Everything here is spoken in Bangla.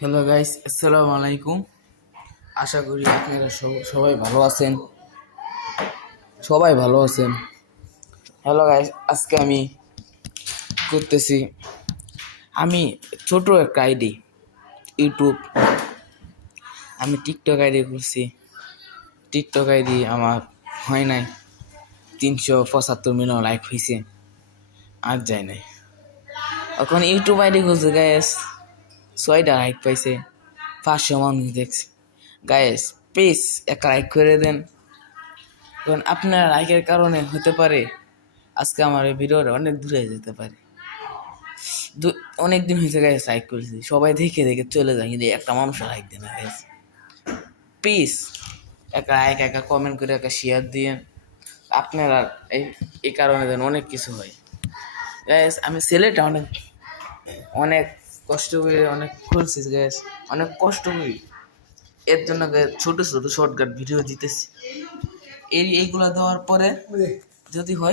হ্যালো গাইস, আসসালামু আলাইকুম। আশা করি আপনারা সবাই ভালো আছেন। হ্যালো গাইস, আজকে আমি করতেছি আমি ছোট একটা আইডি ইউটিউব। আমি টিকটক আইডি করছি। টিকটক আইডি আমার হয় নাই, 375 লাইক হয়েছে, আর যায় নাই। এখন ইউটিউব আইডি করছে গাইস, 6টা লাইক পাইছে, 500 মানুষ দেখছে। গাইস প্লিজ একটা লাইক করে দেন, কারণ আপনার লাইকের কারণে হতে পারে আজকে আমার এই ভিডিওটা অনেক দূরে যেতে পারে। অনেক দিন হয়েছে গাইস লাইক করেছি, সবাই দেখে দেখে চলে যায়, কিন্তু একটা মানুষ লাইক দেয় না গাইস। প্লিজ একটা লাইক, একটা কমেন্ট করে, একটা শেয়ার দিয়ে আপনারা এই কারণে দেন, অনেক কিছু হয় গাইস। আমি ছেলেটা অনেক অনেক কষ্ট করে অনেক খুলছি গাইস, অনেক কষ্ট করি এর জন্য ছোট ছোট শর্টকাট ভিডিও দিতেছি। এইগুলা দেওয়ার পরে যদি হয়